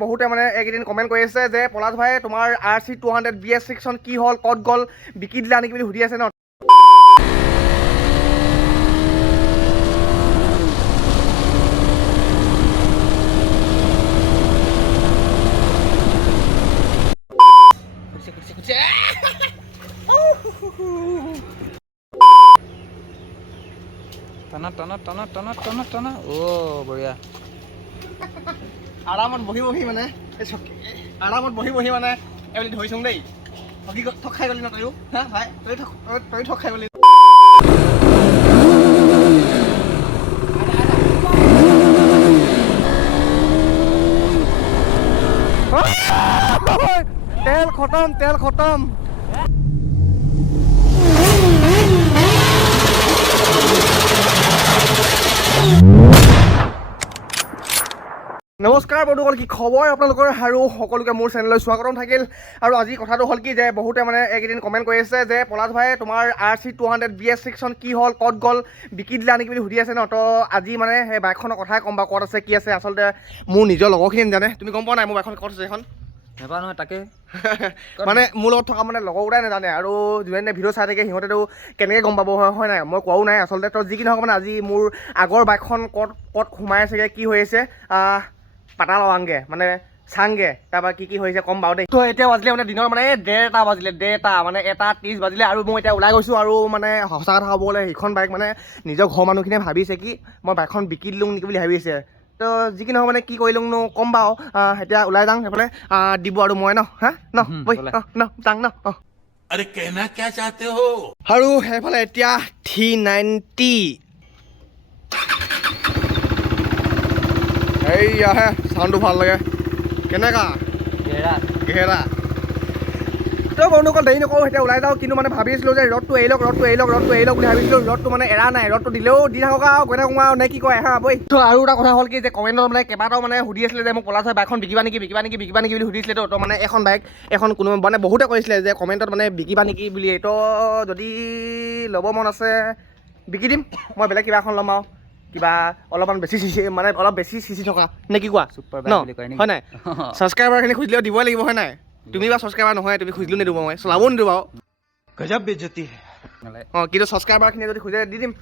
বহুতে মানে এইকেইদিন কমেণ্ট কৰি আছে যে পলাশ ভাই তোমাৰ RC200 BS6 কি হ'ল, ক'ত গ'ল, বিকি দিলা নেকি বুলি সুধি আছে ন। টানা টানা টানা টানা টানা টানা বঢ়িয়া। আৰামত বহি মানে আৰামত বহি মানে এইবুলি ধৰিছোং দেই। ঠগ খাই গলি ন তয়ো, হা ভাই তই ঠগ খাই গলি। তেল খতম। নমস্কাৰ বন্ধুসকল, কি খবৰ আপোনালোকৰ? আৰু সকলোকে মোৰ চেনেললৈ স্বাগতম থাকিল। আৰু আজি কথাটো হ'ল কি যে বহুতে মানে এইকেইদিন কমেণ্ট কৰি আছে যে পলাশ ভাই তোমাৰ RC200 BS6 কি হ'ল, ক'ত গ'ল, বিকি দিলা নেকি বুলি সুধি আছে ন। তো আজি মানে সেই বাইকখনৰ কথাই ক'ম বাৰু, ক'ত আছে কি আছে। আচলতে মোৰ নিজৰ লগৰখিনি জানে, তুমি গম পোৱা নাই মোৰ বাইকখন ক'ত আছে এখন? নেপা নহয় তাকে মানে মোৰ লগত থকা মানে লগৰকেইটাই নাজানে, আৰু যোনে ভিডিঅ' চাই থাকে সিহঁতেতো কেনেকৈ গম পাব হয় নাই, মই কোৱাও নাই আচলতে। তো যি কি নহওক মানে আজি মোৰ আগৰ বাইকখন ক'ত সোমাই আছেগৈ, কি হৈ আছে, পাতা লওঁগে মানে চাংগে, তাৰপৰা কি হৈছে ক'ম বাৰু দেই। তো এতিয়া বাজিলে মানে দিনৰ মানে 1:30 বাজিলে, 1:30 মানে 1:30 বাজিলে। আৰু মই এতিয়া ওলাই গৈছোঁ। আৰু মানে সঁচা কথা ক'ব গ'লে সেইখন বাইক মানে নিজৰ ঘৰৰ মানুহখিনিয়ে ভাবিছে কি মই বাইকখন বিকি দিলোঁ নেকি বুলি ভাবিছে। তো যি কি নহওক মানে কি কৰিলোঁনো ক'ম বাৰু। এতিয়া ওলাই যাওঁ সেইফালে, দিব আৰু মই ন বৈ ন যাওঁ ন। अरे कहना क्या चाहते हो? আৰু সেইফালে এতিয়া 390 এইয়াহে চাউণ্ডটো ভাল লাগে, কেনেকা ঘেৰা। তো বন্ধুসকল দেৰি নকৰোঁ, এতিয়া ওলাই যাওঁ। কিন্তু মানে ভাবিছিলোঁ যে ৰ'দটো এৰি লওক বুলি ভাবিছিলোঁ। ৰ'দটো মানে এৰা নাই, ৰ'দটো দিলেও দি থাকক আৰু গৈ থাকক আৰু নে কি কয় হা বৈ। তো আৰু এটা কথা হ'ল কি যে কমেণ্টত মানে কেইবাটাও মানে সুধি আছিলে যে মোক পলাশ ভাই বাইকখন বিকিবা নেকি বুলি সুধিছিলে। তো মানে এখন বাইক কোনো মানে বহুতে কৈছিলে যে কমেণ্টত মানে বিকিবা নেকি বুলি। তো যদি ল'ব মন আছে বিকি দিম, মই বেলেগ কিবা এখন ল'ম আৰু কিবা অলপমান বেছি মানে অলপ বেছি চিচি থকা নে কি কোৱা ন, হয় নাই? ছাবস্ক্ৰাইবাৰখিনি খুজিলেও দিবই লাগিব, হয় নাই? তুমি বা ছাবস্ক্ৰাইবাৰ নহয়, তুমি খুজিলেও নিদিব, মই চলাব নিদিওঁ বাৰু। गजब बेइज्जती है। কিন্তু ছাবস্ক্ৰাইবাৰখিনি যদি খোজে দি দিম,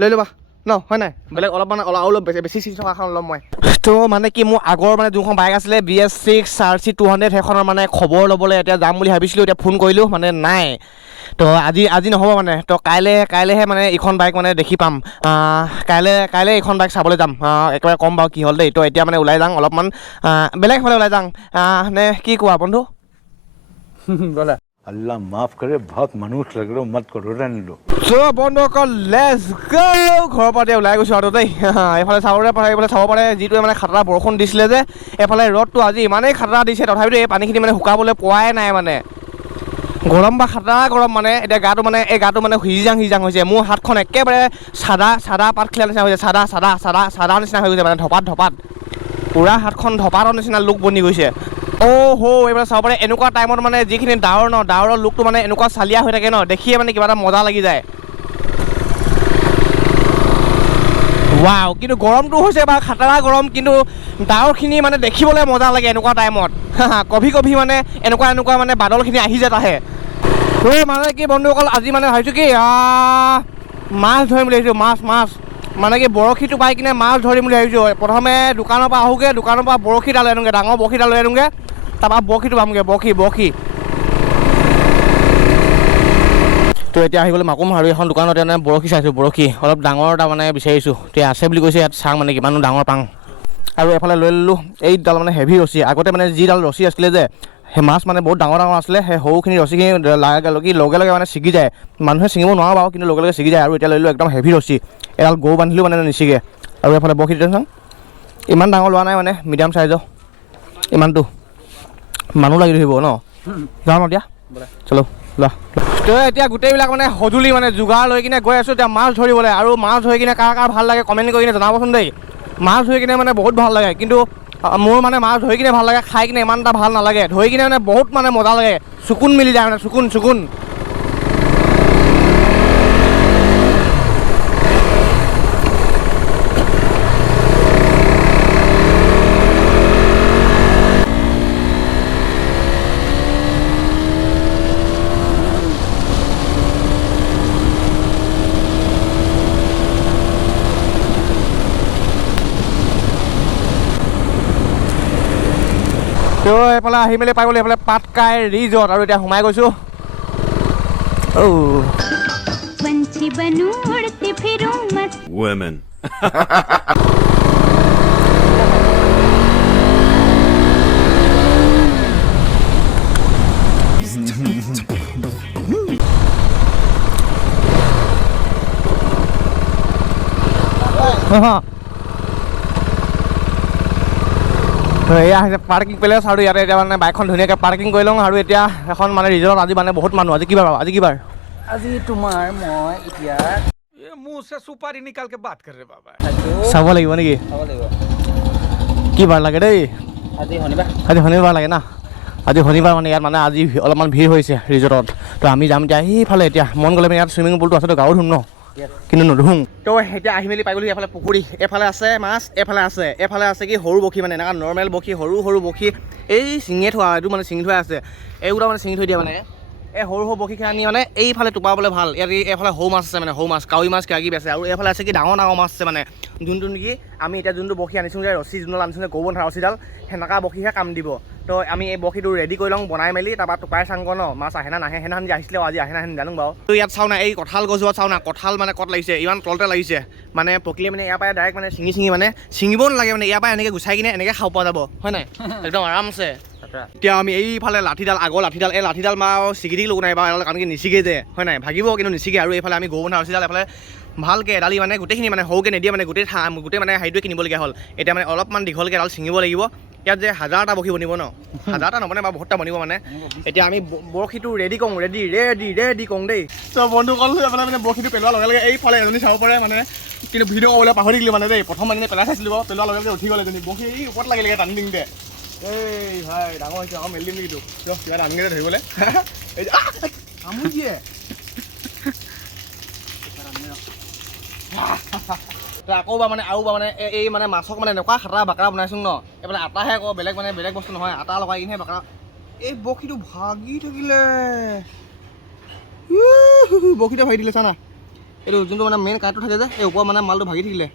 লৈ ল'বা ন, হয় নাই? বেলেগ অলপমান অলপ বেছি চিচি থকা এখন ল'ম মই। তো মানে কি মোৰ আগৰ মানে যোনখন বাইক আছিলে BS6 RC200 সেইখনৰ মানে খবৰ ল'বলৈ এতিয়া যাম বুলি ভাবিছিলোঁ। এতিয়া ফোন কৰিলোঁ মানে নাই। তো আজি নহ'ব মানে। তো কাইলৈহে মানে এইখন বাইক মানে দেখি পাম। কাইলৈ এইখন বাইক চাবলৈ যাম, একেবাৰে ক'ম বাৰু কি হ'ল দেই। তো এতিয়া মানে ওলাই যাওঁ অলপমান, বেলেগ ফালে ওলাই যাওঁ নে কি কোৱা বন্ধু? ব'লা। अल्लाह माफ करे, बहुत मनुष्य लग रहे हो, मत करो, रहने दो। চ' বন্ধুসকল লেটছ গ'। ঘৰৰ পৰা এতিয়া ওলাই গৈছোঁ আৰু দেই। এইফালে চাব পাৰে যিটোৱে মানে খাতৰা বৰষুণ দিছিলে যে, এইফালে ৰ'দটো আজি ইমানেই খাতৰা দিছে, তথাপিতো এই পানীখিনি মানে শুকাবলৈ পোৱাই নাই মানে। গৰম বা খাতৰা গৰম মানে। এতিয়া গাটো মানে সিজাং হৈছে। মোৰ হাতখন একেবাৰে চাদা পাত খিলা নিচিনা হৈছে, চাদা নিচিনা হৈ গৈছে মানে, ধপাত পূৰা হাতখন ধপাতৰ নিচিনা লুক বনি গৈছে। এইবাৰ চাব পাৰে এনেকুৱা টাইমত মানে যিখিনি ডাৱৰৰ লুকটো মানে এনেকুৱা চালিয়া হৈ থাকে ন, দেখিয়ে মানে কিবা এটা মজা লাগি যায়। ৱাও, কিন্তু গৰমটো হৈছে বা খাতৰা গৰম, কিন্তু ডাৱৰখিনি মানে দেখিবলৈ মজা লাগে এনেকুৱা টাইমত। কভি মানে এনেকুৱা মানে বাদলখিনি আহি যায় আহে। মানে কি বন্ধুসকল, আজি মানে ভাবিছোঁ কি মাছ ধৰিম বুলি ভাবিছোঁ, মাছ মানে কি বৰশীটো পাই কিনে মাছ ধৰিম বুলি ভাবিছোঁ। প্ৰথমে দোকানৰ পৰা আহোঁগৈ, দোকানৰ পৰা বৰশীডাল লৈ আনোগৈ, ডাঙৰ বৰশীডাল লৈ আনোগৈ, তাৰপৰা বৰশীটো পামগৈ, বৰশী। তো এতিয়া আহি গ'লো মাকুম, আৰু এখন দোকানত মানে বৰশী চাইছোঁ, বৰশী অলপ ডাঙৰ এটা মানে বিচাৰিছোঁ। এতিয়া আছে বুলি কৈছে, ইয়াত চাওঁ মানে কিমানো ডাঙৰ পাওঁ। আৰু এফালে লৈ ল'লোঁ এইডাল মানে হেভি ৰছী। আগতে মানে যিডাল ৰছী আছিলে যে, সেই মাছ মানে বহুত ডাঙৰ আছিলে, সেই সৰুখিনি ৰছীখিনি লগে মানে ছিগি যায়। মানুহে ছিঙিব নোৱাৰে বাৰু, কিন্তু লগে ছিগি যায়। আৰু এতিয়া লৈ ল'লোঁ একদম হেভি ৰছী, এডাল গৰু বান্ধিলেও মানে নিছিগে। আৰু এফালে বৰশীটো চাওঁ, ইমান ডাঙৰ লোৱা নাই মানে, মিডিয়াম চাইজৰ ইমানটো। মানুহ লাগি ধৰিব ন, যাওঁ ন এতিয়া, চলো লোৱা। তো এতিয়া গোটেইবিলাক মানে সঁজুলি মানে যোগাৰ লৈ কিনে গৈ আছোঁ এতিয়া মাছ ধৰিবলৈ। আৰু মাছ ধৰি কিনে কাৰ ভাল লাগে কমেণ্ট কৰি কিনে জনাবচোন দেই। মাছ ধৰি কিনে মানে বহুত ভাল লাগে, কিন্তু মোৰ মানে মাছ ধৰি কিনে ভাল লাগে, খাই কিনে ইমান এটা ভাল নালাগে। ধৰি কিনে মানে বহুত মানে মজা লাগে, চকুন মিলি যায় মানে, চকুন। তো এইফালে আহি মেলি পাই গ'লো এইফালে পাটকাই ৰিজৰ্ট আৰু এতিয়া সোমাই গৈছোঁ पंछी बनूं उड़ती फिरूं मस्त Women. এয়া হৈছে পাৰ্কিং প্লেচ আৰু ইয়াতে এতিয়া মানে বাইকখন ধুনীয়াকৈ পাৰ্কিং কৰি লওঁ আৰু এতিয়া এখন মানে ৰিজৰ্টত আজি মানে বহুত মানুহ আজি কি বাৰ আজি কি বাৰ আজি তোমাৰ মই এতিয়া ये मुंह से सुपारी निकाल के बात कर रहे बाबा। চাব লাগিব নেকি চাব লাগিব কি বাৰ লাগে দেই আজি শনিবাৰ আজি শনিবাৰ লাগে না আজি শনিবাৰ মানে ইয়াত মানে আজি অলপমান ভিৰ হৈছে ৰিজৰ্টত তো আমি যাম এতিয়া সেইফালে এতিয়া মন গ'লে মানে ইয়াত চুইমিং পুলটো আছে তো গাও ধুম ন কিন্তু নুধুম তো এতিয়া আহি মেলি পাই গ'লো এইফালে পুখুৰী এফালে আছে মাছ এফালে আছে কি সৰু বখি মানে এনেকুৱা নৰ্মেল বখি সৰু বখি এই চিঙিয়ে থোৱা এইটো মানে চিঙি থোৱা আছে এইগুলা মানে চিঙি থৈ দিয়া মানে এই সৰু বখীখিনি আনি মানে এইফালে টোপাবলৈ ভাল ইয়াত এইফালে সৰু মাছ আছে মানে সৰু মাছ কাৱৈ মাছ কিবা কিবি আছে আৰু এইফালে আছে কি ডাঙৰ মাছ আছে মানে যোনটো নেকি আমি এতিয়া যোনটো বখি আনিছোঁ যে ৰছী যোনডাল আনিছোঁ যে গৌবন্ধা ৰছীডাল সেনেকুৱা বখিহে কাম দিব তো আমি এই বখিটো ৰেডি কৰি লওঁ বনাই মেলি তাৰপৰা টোপাই চাংগ ন মাছ আহে না নাহে সেইদিনাখন যে আহিছিলে আজি আহে নাহে জানো বাৰু তো ইয়াত চাওঁ না এই কঁঠাল গছজোপাত চাওঁ না কঁঠাল মানে ক'ত লাগিছে ইমান তলতে লাগিছে মানে পকিলে মানে ইয়াৰ পৰাই ডাইৰেক্ট মানে ছিঙি মানে ছিঙিবও নালাগে মানে ইয়াৰ পৰা এনেকৈ গুচাই কিনে এনেকৈ খাব পৰা যাব হয় নাই একদম আৰামছে এতিয়া আমি এইফালে লাঠিডাল আগৰ লাঠিডাল এই লাঠিডাল মা ছিগি দিলোঁ নাই বাৰু কাৰণ কি নিছিগে যে হয় নাই ভাগিব কিন্তু নিছিগে আৰু এইফালে আমি গৌবন্ধা ৰছীডাল এইফালে ভালকৈ এডালি মানে গোটেইখিনি মানে সৰুকৈ নিদিয়ে মানে গোটেই মানে হেৰিটোৱে কিনিবলগীয়া হ'ল এতিয়া মানে অলপমান দীঘলকৈ এডাল ছিঙিব লাগিব ইয়াত যে 1000টা বখি বনিব ন 1000টা নবনে বা বহুতটা বনিব মানে এতিয়া আমি বৰশীটো ৰেডি কৰোঁ ৰেডি কৰোঁ দেই চ' বন্ধু ক'লোঁ এইফালে মানে বৰশীটো পেলোৱাৰ লগে লগে এইফালে এজনী চাব পাৰে মানে কিন্তু ভিডিঅ' ক'বলৈ পাহৰি দিলোঁ মানে দেই প্ৰথম মানে পেলাই চাইছিলোঁ বাৰু পেলোৱাৰ লগে লগে উঠি গ'ল এজনী বৰশী এই ওপৰত লাগিলেগৈ টানি দিওঁতে এই ভাই ডাঙৰ হৈছে আকৌ মেলি দিম নেকি তোক কিবা এটা আনগৈ ধৰিবলৈ এই আমুল দিয়ে আকৌ বা মানে আৰু বা মানে এই মানে মাছক মানে এনেকুৱা খাটা বাকৰা বনাইছোঁ ন এইফালে আটাহে আকৌ বেলেগ বস্তু নহয় আটা লগাই কিনে বাকৰা এই বৰশীটো ভাগি থাকিলে বৰশীটো ভাগি দিলে চা না এইটো যোনটো মানে মেইন কাঠটো থাকে যে এই ওপৰত মানে মালটো ভাগি থাকিলে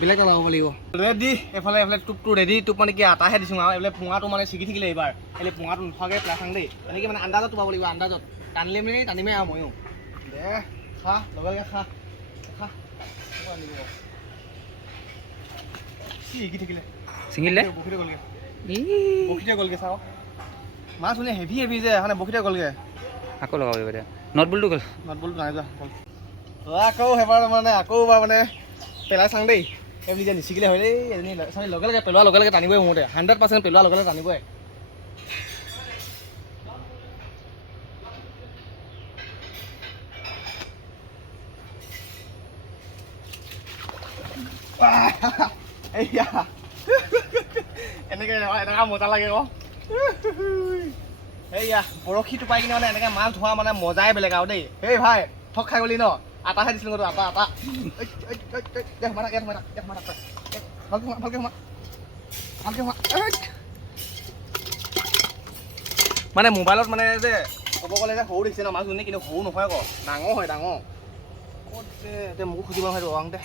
বেলেগ লগাব লাগিব ৰেডি এইফালে টোপটো ৰেডি টোপ মানে কি আটাহে দিছোঁ আৰু এইফালে পোঙাটো মানে ছিগি থাকিলে এইবাৰ এইফালে পোঙাটো নোখোৱাকৈ পেলাই চাং দেই এনেকৈ মানে আন্দাজত টোপাব লাগিব আন্দাজত টানিমে আৰু ময়ো দে খা লগে খা কি থাকিলে ছিঙিলে বখীতে গ'লগে চাওঁ মাছ শুনি হেভি যে মানে বখীতে গ'লগে আকৌ লগাব লাগিব এতিয়া নট বলটো গ'ল নট বলটো নাই যোৱা আকৌ সেইবাৰ মানে আকৌ মানে পেলাই চাং দেই এই যে নিচিকিলে হয় দেই এজনী লগে লগে পেলোৱাৰ লগে লগে টানিবই মোৰতে 100% পেলোৱাৰ লগে লগে টানিবই এইয়া এনেকৈ এনেকুৱা মজা লাগে আকৌ এইয়া বৰশী টোপাই কিনে মানে এনেকৈ মাছ ধৰা মানে মজাই বেলেগ আৰু দেই এই ভাই ঠগ খাই গ'লি ন আটাহে দিছিলোঁ তো আটা ভালকৈ মানে মোবাইলত মানে যে ক'ব গ'লে যে সৰু দেখিছে ন মাছ ধুনীয়া কিন্তু সৰু নহয় আকৌ ডাঙৰ হয় ডাঙৰ ক'ত যে এতিয়া মোকো খুজিব নহয় ৰঙতে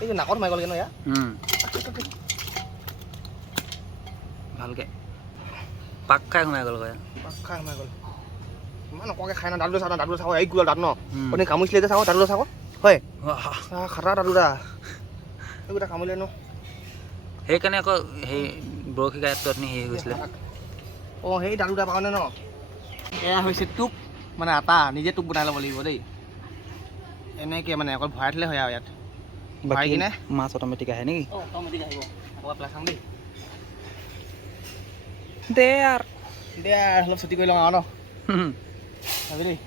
এই যে নাকত সোমাই গ'লগৈ ন ইয়াৰ ভালকৈ পাক খাই সোমাই গ'ল খাই সোমাই গ'ল ইমান নকৱাকৈ খাই না দাদুটো চাওঁ এই গোলাল দাঁত ন আপুনি কামুৰিছিলে যে চাওঁ দাদুটো চাওঁ হয় খাটা দাদুটা এইকেইটা কামুৰিলে ন সেইকাৰণে আকৌ সেই বৰশী গায়তটো আপুনি হেৰি হৈছিলে অঁ সেই দাদুটাৰ কাৰণে ন এয়া হৈছে টোপ মানে আটা নিজে টোপ বনাই ল'ব লাগিব দেই এনেকৈ মানে অকল ভৰাই থ'লে হয় আৰু ইয়াত ভৰাই কিনে মাছ অট'মেটিক আহে নেকি অট'মেটিক আহিব আকৌ পেলাই চাওঁ দেই দে আৰু অলপ ছুটি কৰি লওঁ আৰু ন ভাবি দেই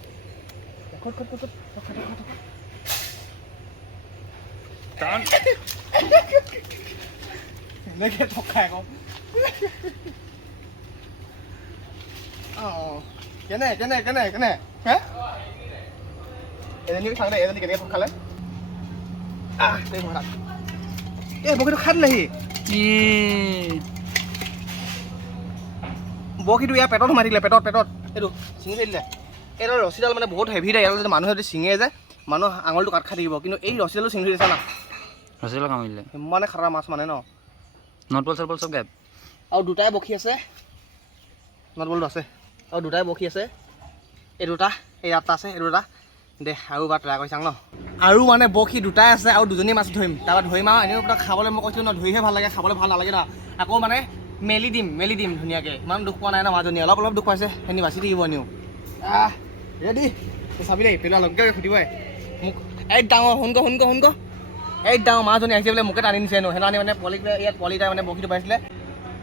এনেকৈ ঠগ খাই আকৌ অঁ কেনে হে এজনী চাওঁ দেই এজনী কেনেকৈ ঠগ খালে এই বৰশীটো খাই দিলেহি বৰশীটো ইয়াৰ পেটত সোমাই থাকিলে পেটত এইটো ছিঙি থৈ দিলে এইডাল ৰছীডাল মানে বহুত হেভি দেই এডাল যদি মানুহে যদি ছিঙে যে মানুহ আঙুলটো কাট খাই থাকিব কিন্তু এই ৰছীডালো ছিঙি থৈ দিছে না ৰছীডাল কামুৰিলে ইমানে খাৰা মাছ মানে ন নট বল চট বল চব গায়ব আৰু দুটাই বখি আছে নট বলটো আছে আৰু দুটাই বৰশী আছে এই দুটা এই ইয়াত আছে এই দুটা দে আৰু এবাৰ ট্ৰাই কৰি চাওঁ ন আৰু মানে বৰশী দুটাই আছে আৰু দুজনী মাছ ধৰিম তাৰপৰা ধৰিম আৰু এনেও আপোনাৰ খাবলৈ মই কৈছিলোঁ ন ধৰিহে ভাল লাগে খাবলৈ ভাল নালাগে ন আকৌ মানে মেলি দিম ধুনীয়াকৈ ইমান দুখ পোৱা নাই ন মাজনী অলপ দুখ পাইছে সেনি বাচি থাকিব এনেও ৰেডি চাবি দেই পেলোৱা লগে সুধিবই মোক এই ডাঙৰ শুনক এই ডাঙৰ মাজনী আহিছে বোলে মোকে টানি নিছে সেইদিনাখনি মানে ইয়াত পোৱালি এটা মানে বৰশীটো পাইছিলে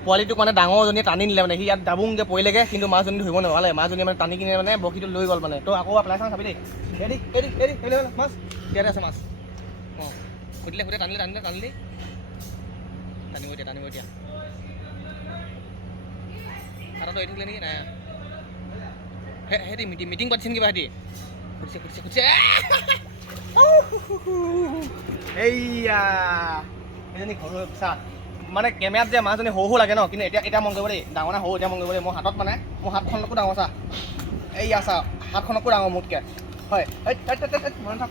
পোৱালিটোক মানে ডাঙৰজনীয়ে টানি নিলে মানে সি ইয়াত ডাবুংকৈ পৰিলেগৈ কিন্তু মাজনী ধৰিব নোৱাৰে মাজনী মানে টানি কিনে মানে বৰশীটো লৈ গ'ল মানে তো আকৌ পেলাই চাওঁ চাবি দেই ৰেডি মাছ ইয়াতে আছে মাছ অঁ সুধিলে টানিলে টানিব এতিয়া হাততো এৰি থাকিলে নেকি নাই সিহঁতি মিটিং পাতিছে নেকি সিহঁতি সুধিছে এইয়া এজনী সৰু চা মানে কেমেৰাত যে মাজনী সৰু লাগে ন কিন্তু এতিয়া মন কৰিব দেই ডাঙৰ নাই সৰু এতিয়া মন কৰিব দেই মোৰ হাতত মানে মোৰ হাতখনকো ডাঙৰ চা এইয়া চা হাতখনকো ডাঙৰ মোতকৈ হয় মনত থাক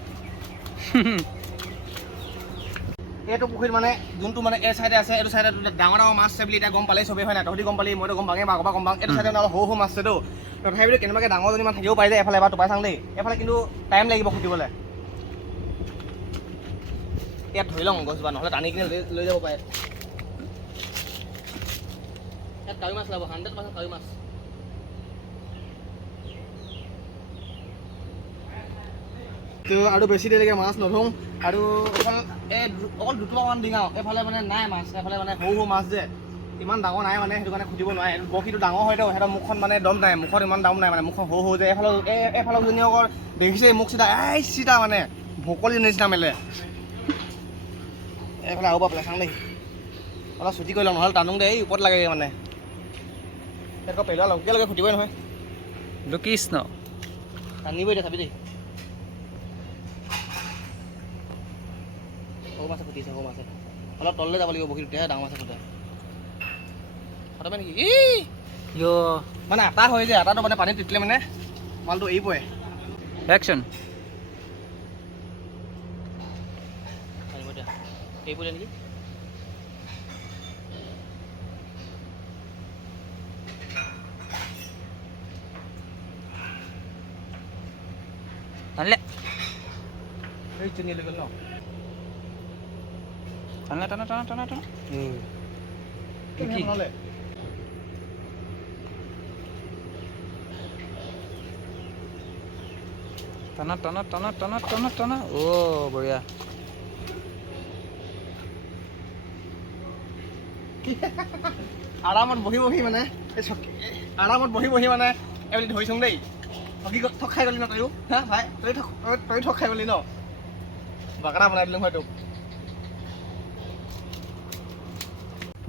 এইটো পুখুৰীত মানে যোনটো মানে এই চাইডে আছে এইটো চাইডে ডাঙৰ মাছ আছে বুলি এতিয়া গম পালেই চবেই হয় নাই তহঁতি গম পালি মইতো গম পাঙে আগৰ পৰা গম পাওঁ এইটো চাইডে অলপ সৰু মাছ আছেতো তথাপিতো কেনেবাকৈ ডাঙৰজনী মান থাকিব পাৰি যায় এফালে এবাৰ টোপাই চাওঁ দেই এফালে কিন্তু টাইম লাগিব খুটিবলৈ ইয়াত ধৰি লওঁ গছজোপা নহ'লে টানি কিনে লৈ যাব পাৰে ইয়াত কাৱৈ মাছ লাব 100% কাৱৈ মাছ তো আৰু বেছি দেৰিলৈকে মাছ নধৰোঁ আৰু এই অকল দুটুপামান ডিঙাওঁ এইফালে মানে নাই মাছ এইফালে মানে সৰু মাছ যে ইমান ডাঙৰ নাই মানে সেইটো কাৰণে খুটিব নোৱাৰে বৰশীটো ডাঙৰ হয়তো সিহঁতৰ মুখখন মানে দম নাই মুখত ইমান দাম নাই মানে মুখখন সৰু যে এইফালৰ জনী অকল দেখিছে মুখ চিধা মানে ভকলি নিচিনা মেলে এইফালে আৰু পৰা পেলাই চাওঁ দেই অলপ ছুটি কৰি লওঁ নহ'লে টানোং দেই ওপৰত লাগে মানে সিহঁতক পেলোৱা লগে খুটিবই নহয় কৃষ্ণ টানিবই এতিয়া চাবি দেই সৰু মাছে খুটিছে সৰু মাছে অলপ তললৈ যাব লাগিব বৰশীটো তেতিয়াহে ডাঙৰ মাছে খুটে খতমে নেকি মানে আটা হয় যে আটাটো মানে পানীত তিতিলে মানে মালটো এৰি পৰে একশ্যন এৰি পৰিলে নেকি টানিলে এই চিনি লৈ গ'ল ন টানা কি নহ'লে টানা অ' বঢ়িয়া আৰামত বহি মানে আৰামত বহি মানে এইবুলি ধৰিছোং দেই ঠগ খাই গ'লি ন তয়ো হা ভাই তই ঠগ খাই গ'লি ন বাগানা বনাই দিলোঁ হয় তোক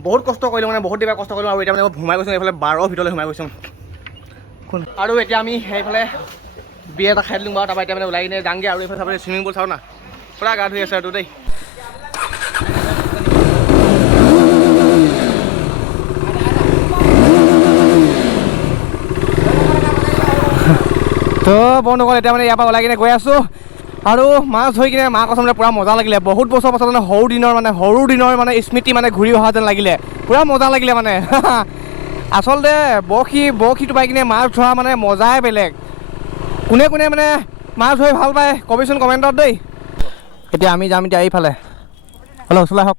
বহুত কষ্ট কৰিলোঁ মানে বহুত দেৰি কষ্ট কৰিলোঁ আৰু এতিয়া মানে মই সোমাই গৈছোঁ এইফালে 12 ভিতৰলৈ সোমাই গৈছোঁ আৰু এতিয়া আমি সেইফালে বিয়ে এটা খাই দিলোঁ বাৰু তাৰপৰা এতিয়া মানে ওলাই কিনে যাংগে আৰু এইফালে চাবলৈ চুইমিং পুল চাওঁ না পূৰা গা ধুই আছে আৰু দেই তো বন্ধুসকল এতিয়া মানে ইয়াৰ পৰা ওলাই কিনে গৈ আছোঁ আৰু মাছ ধৰি কিনে মাছ আচলতে পূৰা মজা লাগিলে বহুত বছৰ পাছত মানে সৰু দিনৰ মানে স্মৃতি মানে ঘূৰি অহা যেন লাগিলে পূৰা মজা লাগিলে মানে আচলতে বৰশী টোপাই কিনে মাছ ধৰা মানে মজাই বেলেগ কোনে মানে মাছ ধৰি ভাল পায় কবিচোন কমেণ্টত দেই এতিয়া আমি যাম এতিয়া এইফালে চলাই হওক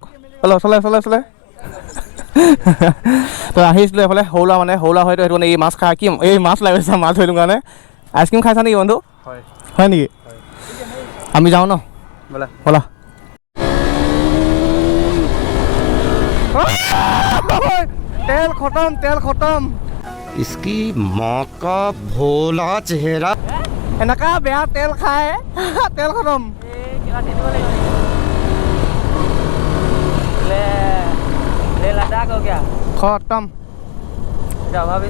চলাই তো আহিছিলোঁ এইফালে সৰু ল'ৰা হয়তো সেইটো মানে এই মাছ খাই কি এই মাছ লাগিছে মাছ ধৰিলোঁ কাৰণে আইচক্ৰীম খাইছা নেকি বন্ধু হয় নেকি আমি যাওঁ ন ব'লা তেল খতম इसकी माँ का भोला चेहरा এনেকা বেয়া তেল খায় তেল খতম খতম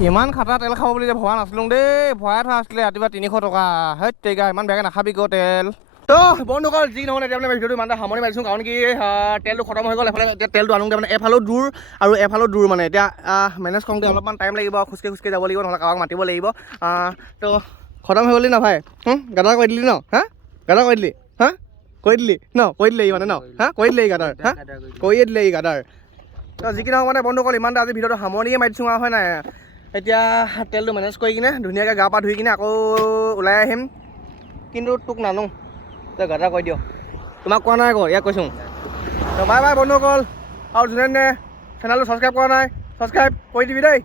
ইমান খাটা তেল খাব বুলি যে ভবা নাছিলোঁ দেই ভৰাই থোৱা আছিলে ৰাতিপুৱা 300 টকা হেই তেগা ইমান বেয়াকৈ নাখাবি গৈ তেল তো বন্ধুসকল যি নহ'লে এতিয়া মানে ভিডিঅ'টো ইমান সামৰণি মাৰিছোঁ কাৰণ কি তেলটো খতম হৈ গ'ল এফালে এতিয়া তেলটো আনোগৈ মানে এফালেও দূৰ আৰু এফালেও দূৰ মানে এতিয়া মেনেজ কৰোঁতে অলপমান টাইম লাগিব খোজকাঢ়ি যাব লাগিব নহ'লে কাৰোবাক মাতিব লাগিব তো খতম হৈ গ'লি ন ভাই গাদাৰ কৰি দিলি ন গাদাৰ কৰি দিলি কৰি দিলি ই মানে ন কৰি দিলে ই গাদাৰ কৰিয়ে দিলে ই গাদাৰ তো যি কি নহওক মানে বন্ধুসকল ইমানটা আজি ভিডিঅ'টো সামৰণিয়ে মাৰি দিছোঁ হয় নাই এতিয়া তেলটো মেনেজ কৰি কিনে ধুনীয়াকৈ গা পা ধুই কিনে আকৌ ওলাই আহিম কিন্তু তোক নানো তই গাটা কৈ দিয় তোমাক কোৱা নাই আকৌ ইয়াক কৈছোঁ বাই বাই বন্ধুসকল আৰু যোনে চেনেলটো ছাবস্ক্ৰাইব কৰা নাই ছাবস্ক্ৰাইব কৰি দিবি দেই